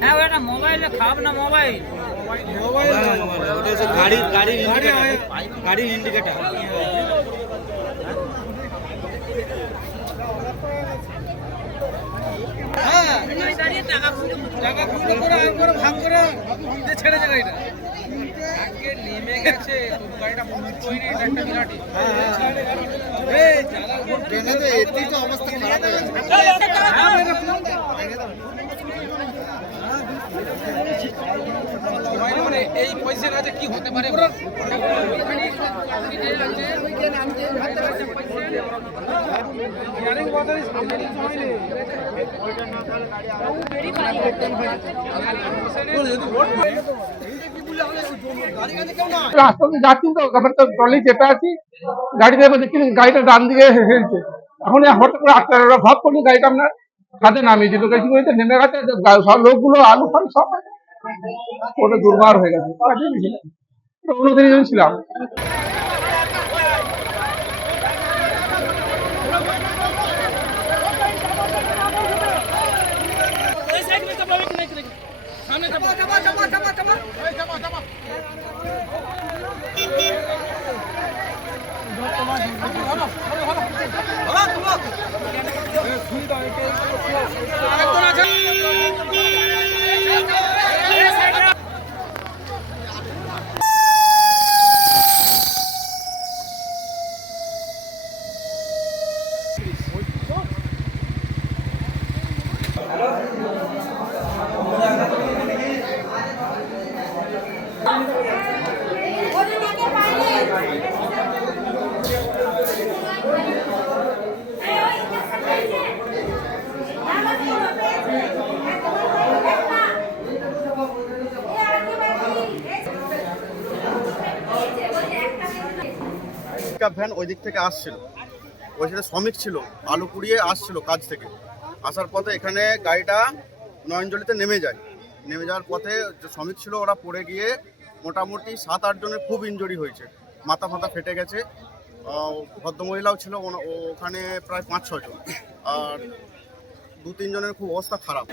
হ্যাঁ ওটা মোবাইলে খাব না মোবাইল গাড়ির ইন্ডিকেটার ছেড়ে গাড়িটা নেমে গেছে গাড়িটা অবস্থা খারাপ হয়ে গেছে। এই পয়সা কাছে কি হতে পারে রাস্তাতে যাচ্ছি তো ট্রলি চেপে আছি গাড়িতে দেখি গাড়িটা ডান দিকে হেলছে এখন হঠাৎ করে আটটা ভাব করলি গাড়িটা আপনার খাতে নামিয়ে দিল কি হয়েছে নেমে গেছে সব লোকগুলো আলু ফালু সব ওটা দুর্বার হয়ে গেছে 19 জন ছিলাম। ভ্যান ওই দিক থেকে আসছিল, ওই সাথে শ্রমিক ছিল, আলু কুড়িয়ে আসছিল কাজ থেকে। আসার পথে এখানে গাড়িটা নয়নজলিতে নেমে যায়। নেমে যাওয়ার পথে যে শ্রমিক ছিল ওরা পড়ে গিয়ে মোটামুটি 7-8 জনের খুব ইনজুরি হয়েছে, মাথা ফাথা ফেটে গেছে। ভদ্রমহিলাও ছিল ওখানে প্রায় 5-6 জন, আর 2-3 জনের খুব অবস্থা খারাপ।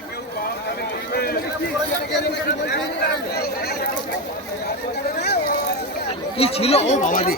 কি ছিল ও বাবাদি